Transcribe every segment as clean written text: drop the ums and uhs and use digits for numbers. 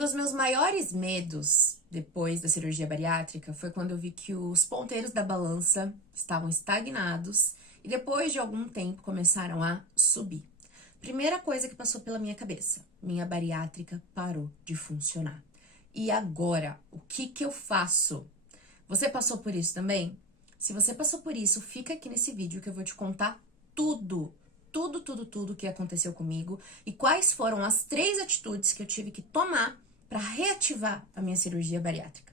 dos meus maiores medos depois da cirurgia bariátrica foi quando eu vi que os ponteiros da balança estavam estagnados e depois de algum tempo começaram a subir. Primeira coisa que passou pela minha cabeça, minha bariátrica parou de funcionar. E agora, o que eu faço? Você passou por isso também? Se você passou por isso, fica aqui nesse vídeo que eu vou te contar tudo que aconteceu comigo e quais foram as 3 atitudes que eu tive que tomar para reativar a minha cirurgia bariátrica.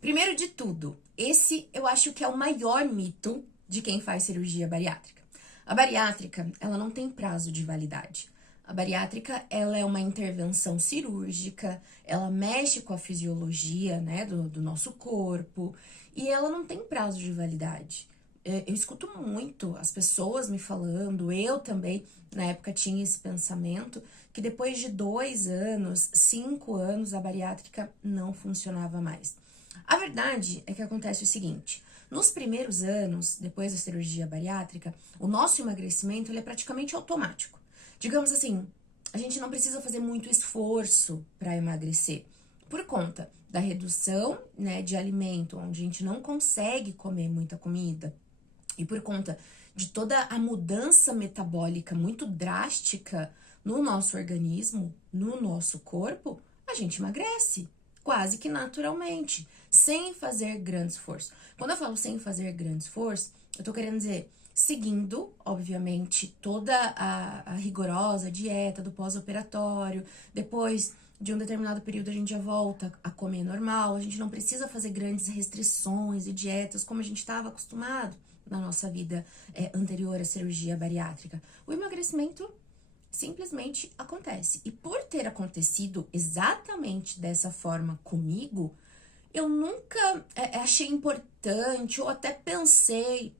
Primeiro de tudo, esse eu acho que é o maior mito de quem faz cirurgia bariátrica. A bariátrica, ela não tem prazo de validade. A bariátrica, ela é uma intervenção cirúrgica, ela mexe com a fisiologia, né, do nosso corpo e ela não tem prazo de validade. Eu escuto muito as pessoas me falando, eu também, na época, tinha esse pensamento, que depois de 2 anos, 5 anos, a bariátrica não funcionava mais. A verdade é que acontece o seguinte, nos primeiros anos, depois da cirurgia bariátrica, o nosso emagrecimento ele é praticamente automático. Digamos assim, a gente não precisa fazer muito esforço para emagrecer, por conta da redução, né, de alimento, onde a gente não consegue comer muita comida, e por conta de toda a mudança metabólica muito drástica no nosso organismo, no nosso corpo, a gente emagrece, quase que naturalmente, sem fazer grande esforço. Quando eu falo sem fazer grande esforço, eu tô querendo dizer seguindo, obviamente, toda a rigorosa dieta do pós-operatório, depois de um determinado período a gente já volta a comer normal, a gente não precisa fazer grandes restrições e dietas como a gente estava acostumado na nossa vida anterior à cirurgia bariátrica. O emagrecimento simplesmente acontece. E por ter acontecido exatamente dessa forma comigo, eu nunca achei importante ou até pensei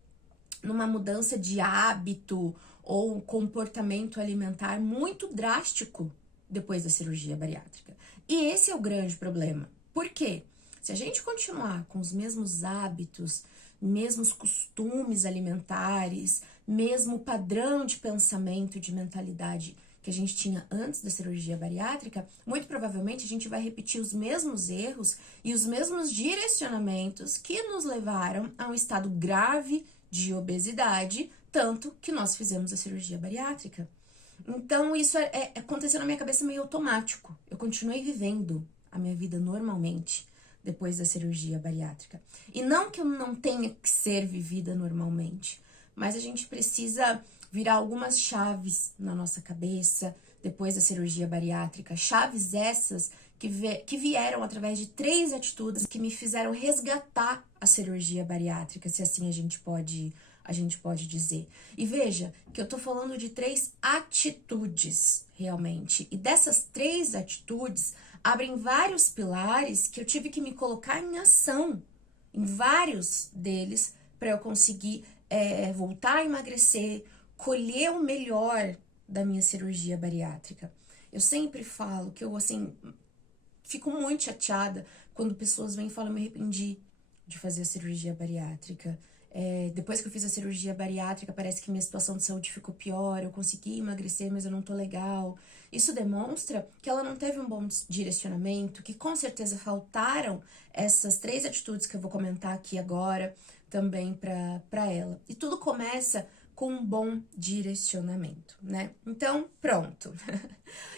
numa mudança de hábito ou comportamento alimentar muito drástico depois da cirurgia bariátrica. E esse é o grande problema. Por quê? Se a gente continuar com os mesmos hábitos, mesmos costumes alimentares, mesmo padrão de pensamento e de mentalidade que a gente tinha antes da cirurgia bariátrica, muito provavelmente a gente vai repetir os mesmos erros e os mesmos direcionamentos que nos levaram a um estado grave de obesidade, tanto que nós fizemos a cirurgia bariátrica. Então, isso aconteceu na minha cabeça meio automático. Eu continuei vivendo a minha vida normalmente depois da cirurgia bariátrica. E não que eu não tenha que ser vivida normalmente, mas a gente precisa virar algumas chaves na nossa cabeça depois da cirurgia bariátrica. Chaves essas que vieram através de 3 atitudes que me fizeram resgatar a cirurgia bariátrica, se assim a gente pode dizer. E veja que eu tô falando de 3 atitudes, realmente. E dessas 3 atitudes abrem vários pilares que eu tive que me colocar em ação, em vários deles, para eu conseguir voltar a emagrecer, colher o melhor da minha cirurgia bariátrica. Eu sempre falo que eu, assim, fico muito chateada quando pessoas vêm e falam, me arrependi de fazer a cirurgia bariátrica. Depois que eu fiz a cirurgia bariátrica, parece que minha situação de saúde ficou pior, eu consegui emagrecer, mas eu não tô legal. Isso demonstra que ela não teve um bom direcionamento, que com certeza faltaram essas 3 atitudes que eu vou comentar aqui agora também para ela. E tudo começa com um bom direcionamento, né? Então, pronto.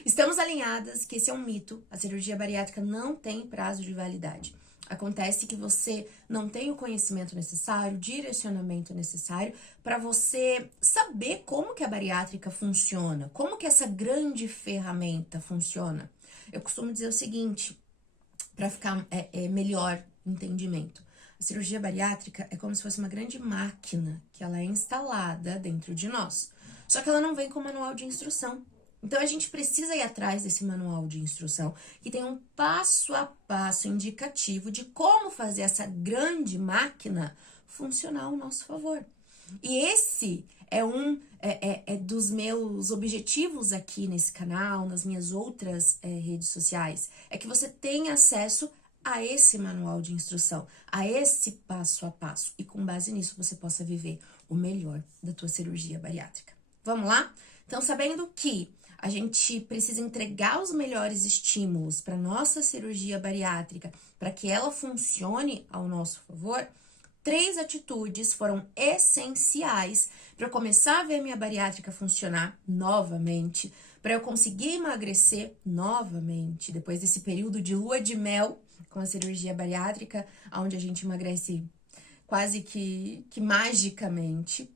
Estamos alinhadas que esse é um mito, a cirurgia bariátrica não tem prazo de validade. Acontece que você não tem o conhecimento necessário, o direcionamento necessário para você saber como que a bariátrica funciona, como que essa grande ferramenta funciona. Eu costumo dizer o seguinte, para ficar melhor entendimento. A cirurgia bariátrica é como se fosse uma grande máquina que ela é instalada dentro de nós. Só que ela não vem com manual de instrução. Então, a gente precisa ir atrás desse manual de instrução que tem um passo a passo indicativo de como fazer essa grande máquina funcionar ao nosso favor. E esse é um dos meus objetivos aqui nesse canal, nas minhas outras redes sociais, é que você tenha acesso a esse manual de instrução, a esse passo a passo, e com base nisso você possa viver o melhor da tua cirurgia bariátrica. Vamos lá? Então, sabendo que a gente precisa entregar os melhores estímulos para nossa cirurgia bariátrica, para que ela funcione ao nosso favor, 3 atitudes foram essenciais para eu começar a ver a minha bariátrica funcionar novamente, para eu conseguir emagrecer novamente, depois desse período de lua de mel com a cirurgia bariátrica, onde a gente emagrece quase que magicamente.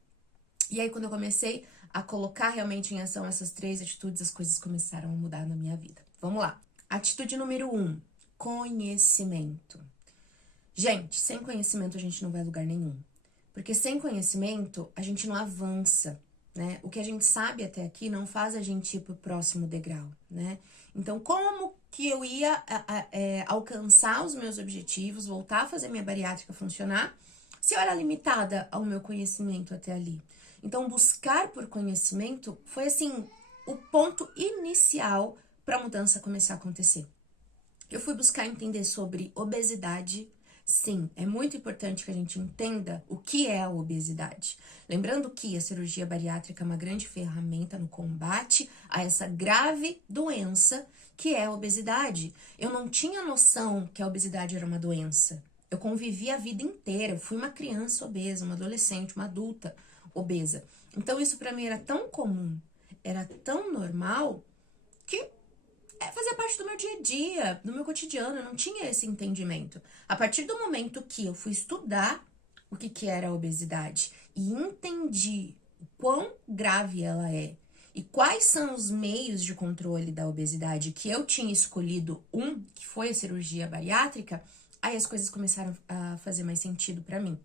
E aí, quando eu comecei a colocar realmente em ação essas 3 atitudes, as coisas começaram a mudar na minha vida. Vamos lá. Atitude número 1, conhecimento. Gente, sem conhecimento a gente não vai a lugar nenhum. Porque sem conhecimento a gente não avança, né? O que a gente sabe até aqui não faz a gente ir pro próximo degrau, né? Então, como que eu ia alcançar os meus objetivos, voltar a fazer minha bariátrica funcionar, se eu era limitada ao meu conhecimento até ali? Então, buscar por conhecimento foi, assim, o ponto inicial para a mudança começar a acontecer. Eu fui buscar entender sobre obesidade. Sim, é muito importante que a gente entenda o que é a obesidade. Lembrando que a cirurgia bariátrica é uma grande ferramenta no combate a essa grave doença que é a obesidade. Eu não tinha noção que a obesidade era uma doença. Eu convivi a vida inteira. Eu fui uma criança obesa, uma adolescente, uma adulta obesa. Então isso para mim era tão comum, era tão normal que fazia parte do meu dia a dia, do meu cotidiano, eu não tinha esse entendimento. A partir do momento que eu fui estudar o que era a obesidade e entendi o quão grave ela é e quais são os meios de controle da obesidade que eu tinha escolhido, que foi a cirurgia bariátrica, aí as coisas começaram a fazer mais sentido para mim.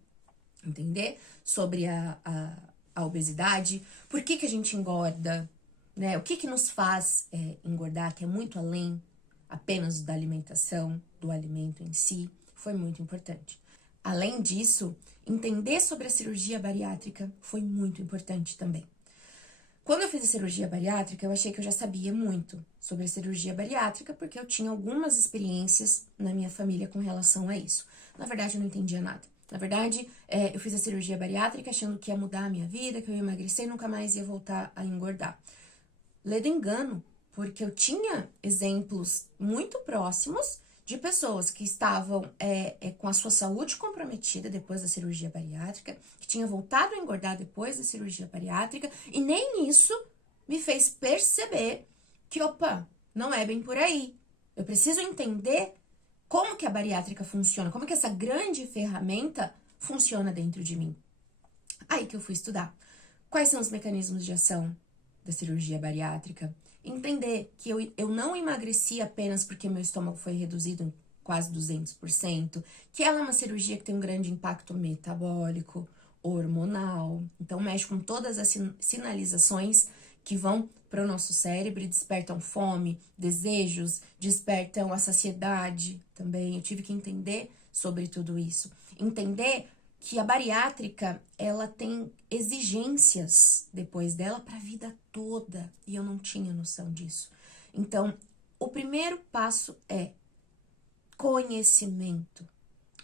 Entender sobre a obesidade, por que a gente engorda, né? O que nos faz engordar, que é muito além apenas da alimentação, do alimento em si, foi muito importante. Além disso, entender sobre a cirurgia bariátrica foi muito importante também. Quando eu fiz a cirurgia bariátrica, eu achei que eu já sabia muito sobre a cirurgia bariátrica, porque eu tinha algumas experiências na minha família com relação a isso. Na verdade, eu não entendia nada. Na verdade, eu fiz a cirurgia bariátrica achando que ia mudar a minha vida, que eu ia emagrecer e nunca mais ia voltar a engordar. Ledo engano, porque eu tinha exemplos muito próximos de pessoas que estavam com a sua saúde comprometida depois da cirurgia bariátrica, que tinha voltado a engordar depois da cirurgia bariátrica, e nem isso me fez perceber que, opa, não é bem por aí. Eu preciso entender como que a bariátrica funciona, como que essa grande ferramenta funciona dentro de mim. Aí que eu fui estudar. Quais são os mecanismos de ação da cirurgia bariátrica? Entender que eu não emagreci apenas porque meu estômago foi reduzido em quase 200%, que ela é uma cirurgia que tem um grande impacto metabólico, hormonal, então mexe com todas as sinalizações que vão para o nosso cérebro e despertam fome, desejos, despertam a saciedade também. Eu tive que entender sobre tudo isso. Entender que a bariátrica, ela tem exigências depois dela para a vida toda, e eu não tinha noção disso. Então, o primeiro passo é conhecimento.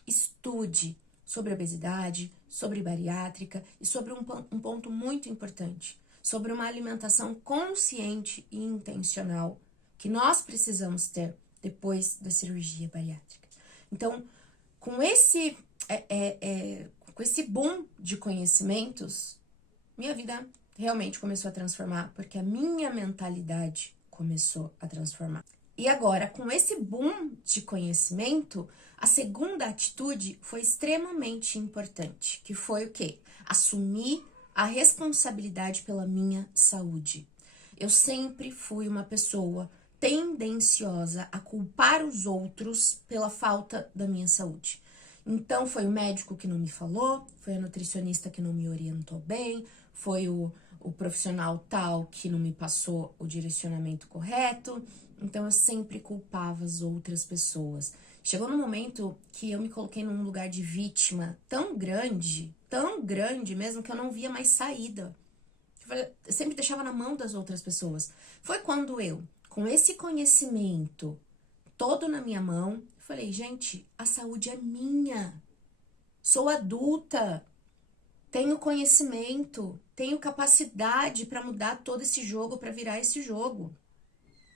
Estude sobre obesidade, sobre bariátrica e sobre um ponto muito importante, sobre uma alimentação consciente e intencional que nós precisamos ter depois da cirurgia bariátrica. Então, com esse boom de conhecimentos, minha vida realmente começou a transformar, porque a minha mentalidade começou a transformar. E agora, com esse boom de conhecimento, a segunda atitude foi extremamente importante, que foi o quê? Assumir a responsabilidade pela minha saúde. Eu sempre fui uma pessoa tendenciosa a culpar os outros pela falta da minha saúde. Então, foi o médico que não me falou, foi a nutricionista que não me orientou bem, foi o profissional tal que não me passou o direcionamento correto. Então, eu sempre culpava as outras pessoas. Chegou num momento que eu me coloquei num lugar de vítima tão grande mesmo, que eu não via mais saída. Eu sempre deixava na mão das outras pessoas. Foi quando eu, com esse conhecimento todo na minha mão, falei, gente, a saúde é minha. Sou adulta, tenho conhecimento, tenho capacidade para mudar todo esse jogo, para virar esse jogo.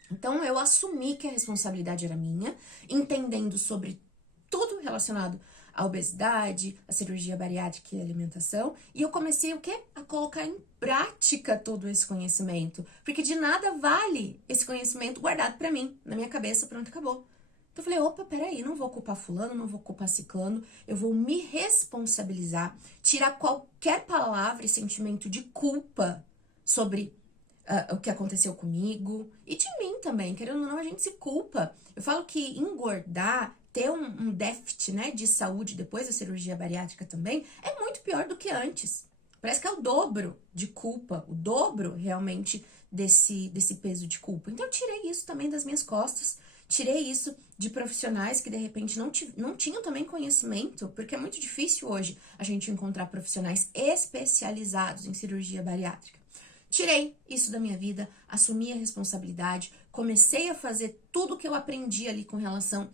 Então, eu assumi que a responsabilidade era minha, entendendo sobre tudo relacionado à obesidade, à cirurgia bariátrica e à alimentação, e eu comecei o quê? A colocar em prática todo esse conhecimento, porque de nada vale esse conhecimento guardado para mim, na minha cabeça, pronto, acabou. Então, eu falei, opa, peraí, não vou culpar fulano, não vou culpar ciclano, eu vou me responsabilizar, tirar qualquer palavra e sentimento de culpa sobre o que aconteceu comigo e de mim também, querendo ou não, a gente se culpa. Eu falo que engordar, ter um déficit, né, de saúde depois da cirurgia bariátrica também, é muito pior do que antes. Parece que é o dobro de culpa, o dobro realmente desse peso de culpa. Então eu tirei isso também das minhas costas, tirei isso de profissionais que de repente não tinham também conhecimento, porque é muito difícil hoje a gente encontrar profissionais especializados em cirurgia bariátrica. Tirei isso da minha vida, assumi a responsabilidade, comecei a fazer tudo o que eu aprendi ali com relação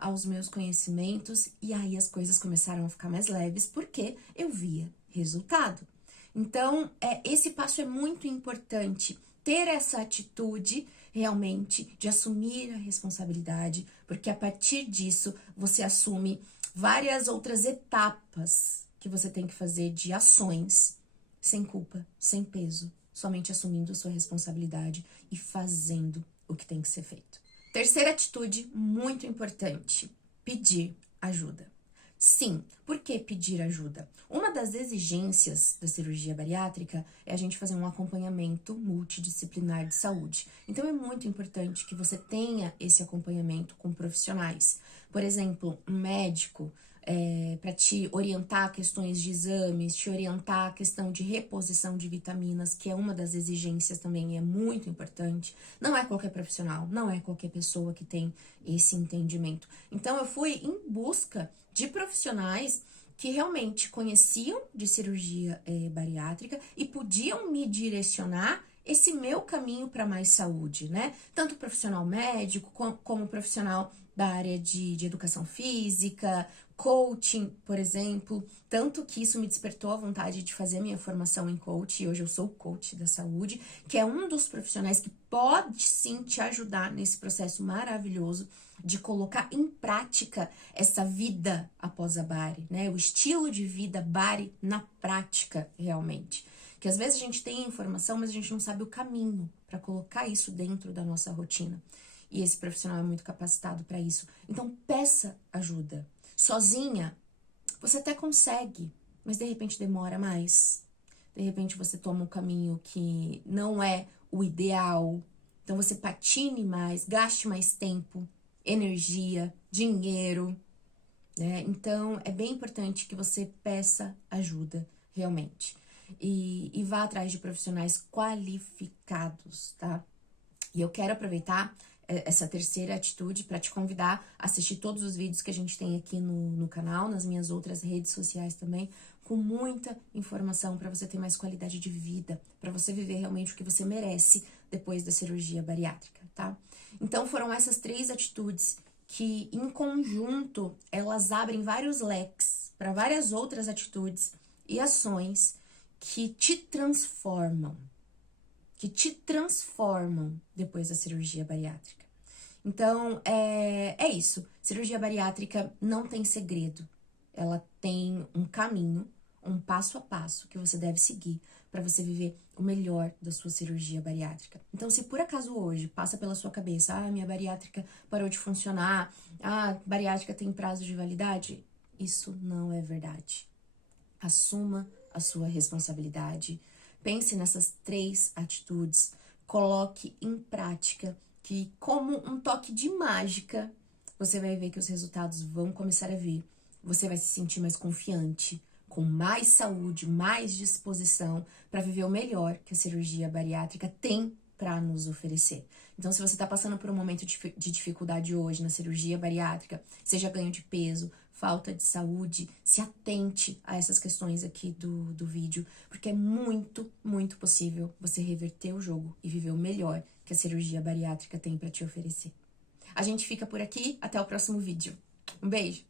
aos meus conhecimentos, e aí as coisas começaram a ficar mais leves, porque eu via resultado. Então, esse passo é muito importante, ter essa atitude realmente de assumir a responsabilidade, porque a partir disso você assume várias outras etapas que você tem que fazer de ações sem culpa, sem peso, somente assumindo sua responsabilidade e fazendo o que tem que ser feito. Terceira atitude muito importante: pedir ajuda. Sim, por que pedir ajuda? Uma das exigências da cirurgia bariátrica é a gente fazer um acompanhamento multidisciplinar de saúde. Então é muito importante que você tenha esse acompanhamento com profissionais. Por exemplo, um médico para te orientar questões de exames, te orientar a questão de reposição de vitaminas, que é uma das exigências também, é muito importante. Não é qualquer profissional, não é qualquer pessoa que tem esse entendimento. Então, eu fui em busca de profissionais que realmente conheciam de cirurgia bariátrica e podiam me direcionar esse meu caminho para mais saúde, né? Tanto profissional médico como profissional da área de educação física, coaching, por exemplo, tanto que isso me despertou a vontade de fazer minha formação em coach, e hoje eu sou coach da saúde, que é um dos profissionais que pode sim te ajudar nesse processo maravilhoso de colocar em prática essa vida após a bari, né? O estilo de vida bari na prática, realmente. Que às vezes a gente tem informação, mas a gente não sabe o caminho para colocar isso dentro da nossa rotina. E esse profissional é muito capacitado para isso. Então, peça ajuda. Sozinha, você até consegue, mas de repente demora mais. De repente você toma um caminho que não é o ideal. Então, você patine mais, gaste mais tempo, energia, dinheiro, né? Então, é bem importante que você peça ajuda, realmente. E vá atrás de profissionais qualificados, tá? E eu quero aproveitar essa terceira atitude para te convidar a assistir todos os vídeos que a gente tem aqui no canal, nas minhas outras redes sociais também, com muita informação para você ter mais qualidade de vida, para você viver realmente o que você merece depois da cirurgia bariátrica, tá? Então foram essas 3 atitudes que, em conjunto, elas abrem vários leques para várias outras atitudes e ações que te transformam depois da cirurgia bariátrica. Então, é isso. Cirurgia bariátrica não tem segredo. Ela tem um caminho, um passo a passo que você deve seguir para você viver o melhor da sua cirurgia bariátrica. Então, se por acaso hoje passa pela sua cabeça, minha bariátrica parou de funcionar, bariátrica tem prazo de validade, isso não é verdade. Assuma a sua responsabilidade. Pense nessas 3 atitudes, coloque em prática, que como um toque de mágica, você vai ver que os resultados vão começar a vir. Você vai se sentir mais confiante, com mais saúde, mais disposição para viver o melhor que a cirurgia bariátrica tem para nos oferecer. Então, se você está passando por um momento de dificuldade hoje na cirurgia bariátrica, seja ganho de peso, falta de saúde, se atente a essas questões aqui do vídeo, porque é muito, muito possível você reverter o jogo e viver o melhor que a cirurgia bariátrica tem para te oferecer. A gente fica por aqui, até o próximo vídeo. Um beijo!